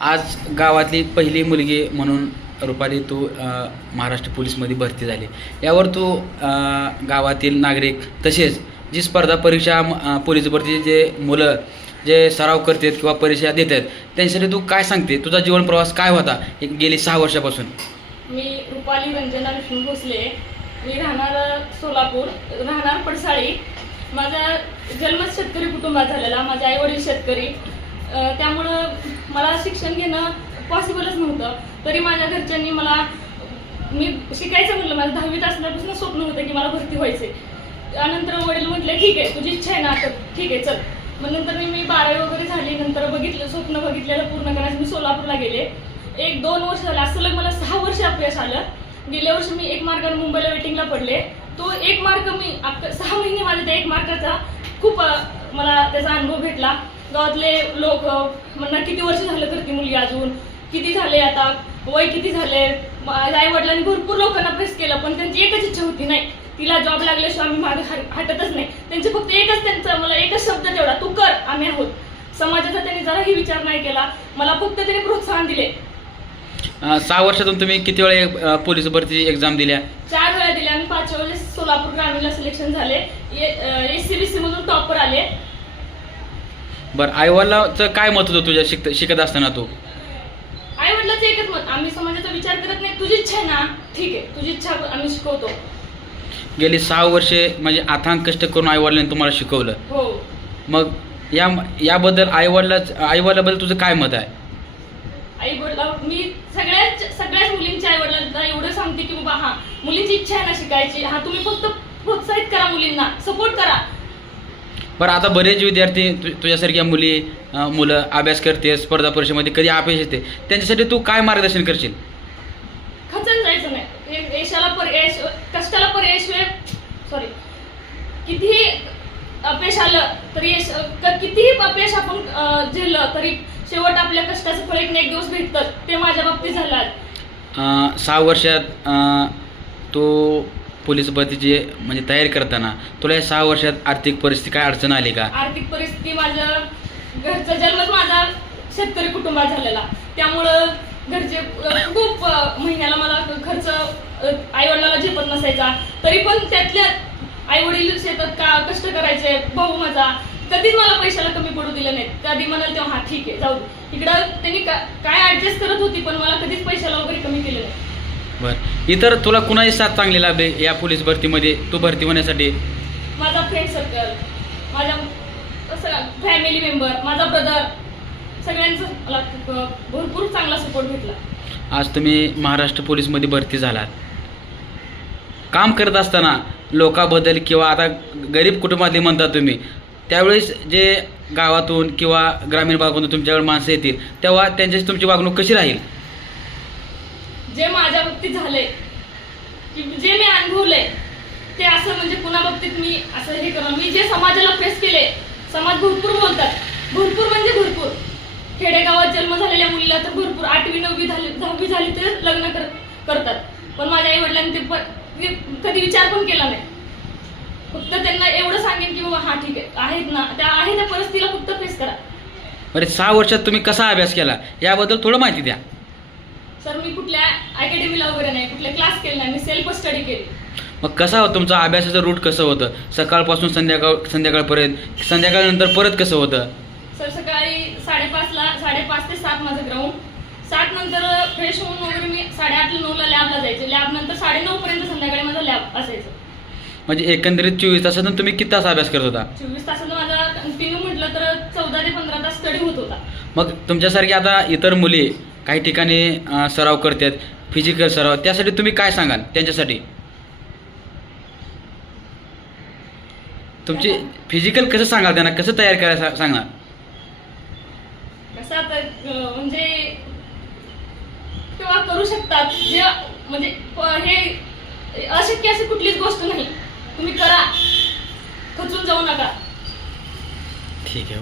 आज गावातली पहिली मुलगी म्हणून रुपाली तू महाराष्ट्र पोलीसमध्ये भरती झाली. यावर तू गावातील नागरिक तसेच जी स्पर्धा परीक्षा पोलीस भरती जे मुलं जे सराव करतात किंवा परीक्षा देत आहेत त्यांच्यासाठी तू काय सांगते? तुझा जीवन प्रवास काय होता एक गेली सहा वर्षापासून? मी रुपाली रंजना विष्णू भोसले. मी राहणार सोलापूर. राहणार पडसाळी. माझा जन्म शेतकरी कुटुंबात झालेला माझे आई वडील शेतकरी त्यामुळं मला शिक्षण घेणं पॉसिबलच नव्हतं. तरी माझ्या घरच्यांनी मला मी शिकायचं म्हटलं. माझं दहावीत असल्यापासून स्वप्न होतं की मला भरती व्हायचे त्यानंतर वडील म्हटले ठीक आहे तुझी इच्छा आहे ना आता ठीक आहे चल. मग नंतर मी मी बारावी वगैरे झाली. नंतर बघितलं स्वप्न बघितलेलं पूर्ण करायचं. मी सोलापूरला गेले. एक दोन वर्ष झाले. असं मला सहा वर्ष अपयश आलं. गेल्या वर्षी मी एक मार्काने मुंबईला वेटिंगला पडले. तो एक मार्क मी सहा महिने माझ्या त्या एक मार्काचा खूप मला त्याचा अनुभव भेटला. गावातले लोक म्हणणार किती वर्ष झालं करते मुलगी अजून? किती झाले आता? वय किती झाले? आई वडिलांनी भरपूर लोकांना प्रेस केलं पण त्यांची एकच इच्छा होती नाही. तिला जॉब लागल्याशिवाय आम्ही मागे हटतच नाही. त्यांचे फक्त एकच त्यांचा मला एकच शब्द तेवढा तू कर आम्ही आहोत. समाजाचा त्यांनी जराही विचार नाही केला. मला फक्त त्यांनी प्रोत्साहन दिले. अ, सहा वर्षातून तुम्ही किती वेळा अ, पोलीस भरती एक्झाम दिल्या? चार वेळा दिले आणि पाचव्या वेळेस सोलापूर ग्रामीणला सिलेक्शन झाले. एस सी बी सी मधून टॉपर आले. बरं आईवडिलाचं काय मत होतं तुझ्या शिकत शिकत असताना तू? आई वडिलांचं एकच मत आम्ही समाजाचा विचार करत नाही. तुझी इच्छा आहे ना? ठीक आहे. तुझी इच्छा आम्ही शिकवतो. गेली सहा वर्षे म्हणजे अथांग कष्ट करून आईवडिलांनी तुम्हाला शिकवलं. हो. मग या याबद्दल आईवडिला आईवडिलाबद्दल तुझं काय मत आहे? आई वडिला मी सगळ्याच सगळ्याच मुलींच्या आई वडिलांना एवढं सांगते की बाबा हा मुलींची इच्छा आहे ना शिकायची. हा तुम्ही फक्त प्रोत्साहित करा मुलींना सपोर्ट करा. बरं आता बरेच विद्यार्थी तु तुझ्यासारख्या मुली अं, मुलं अभ्यास करते स्पर्धा परीक्षेमध्ये कधी अपयश येते त्यांच्यासाठी तू काय मार्गदर्शन करशील? खचून जायचं नाही. ये- यशाला पर यश कष्टाला पर यश सॉरी कितीही अपयश आलं तरी यश कितीही अपयश आपण झेललं तरी शेवट आपल्या कष्टाचं फळ एक ना एक दिवस भेटतं ते माझ्या बाबतीत झालं सहा वर्षात अं, तू पोलीस भरतीची म्हणजे तयारी करताना तुला या सहा वर्षात आर्थिक परिस्थिती काय अडचण आली का? आर्थिक परिस्थिती माझं घरचा जन्मच माझा शेतकरी कुटुंबात झालेला. त्यामुळं घरचे अं, खूप अं, महिन्याला मला खर्च आई वडिलाला झेपत नसायचा. तरी पण त्यातल्या आई वडील शेतात का कष्ट करायचे भाऊ माझा. कधीच मला पैशाला कमी पडू दिलं नाही कधी म्हणाल तेव्हा हा ठीक आहे जाऊ इकडं त्यांनी काय ऍडजस्ट करत होती पण मला कधीच पैशाला वगैरे कमी केलं नाही. बरं. इतर तुला कुणाची साथ चांगली लाभली या पोलीस भरतीमध्ये? तू भरती होण्यासाठी? माझा फ्रेंड सर्कल माझ्या फॅमिली मेंबर माझा ब्रदर सगळ्यांचा मला भरपूर चांगला सपोर्ट भेटला. आज तुम्ही महाराष्ट्र पोलीसमध्ये भरती झालात. काम करत असताना लोकाबद्दल किंवा आता गरीब कुटुंबातले म्हणता तुम्ही त्यावेळेस जे गावातून किंवा ग्रामीण भागातून तुमच्याकडे माणसं येतील तेव्हा त्यांच्याशी तुमची वागणूक कशी राहील? जे माझ्या बाबतीत झाले की जे मी अनुभवले ते असं म्हणजे पुन्हा बाबतीत मी असं हे करणार. मी जे समाजाला फेस केले समाज भरपूर बोलतात. भरपूर म्हणजे भरपूर. खेडेगावात जन्म झालेल्या मुलीला तर भरपूर आठवी नववी झाली दहावी झाली तर लग्न कर करतात. पण माझ्या आई वडिलांनी ते ते कधी विचार पण केला नाही. फक्त त्यांना एवढं सांगेन की बाबा हा ठीक आहे आहेत ना त्या आहे त्या परिस्थितीला फक्त फेस करा. बरे सहा वर्षात तुम्ही कसा अभ्यास केला? याबद्दल थोडं माहिती द्या. सर मी कुठल्या अकॅडमीला वगैरे नाही कुठल्या क्लास केले नाही मी सेल्फ स्टडी केली. मग कसा होता तुमचा अभ्यासाचं रूट कसं होतं? सकाळपासून संध्याकाळ संध्याकाळपर्यंत संध्याकाळनंतर परत कसं होतं? सर सकाळी साडेपाचला साडेपाच ते सात माझं ग्राउंड सात नंतर फ्रेश होऊन वगैरे मी साडेआठ नऊला लॅबला जायचे. लॅब नंतर साडेनऊ पर्यंत संध्याकाळी माझं लॅब असायचं. म्हणजे एकंदरीत चोवीस तासातून तुम्ही किती तास अभ्यास करत होता? चोवीस तासाचा माझा कंटिन्यू म्हटलं तर चौदा ते पंधरा तास स्टडी होत होता. मग तुमच्यासारखी आता इतर मुली काही ठिकाणी अं, सराव करतात फिजिकल सराव त्यासाठी तुम्ही काय सांगाल त्यांच्यासाठी? तुमची फिजिकल कसं सांगाल त्यांना? कसं तयार करायला सा- सांगणार? कसं आता अं, म्हणजे सेवा करू शकतात. जे म्हणजे हे अशक्य अशी कुठलीच गोष्ट नाही. तुम्ही करा. खचून जाऊ नका. ठीक आहे.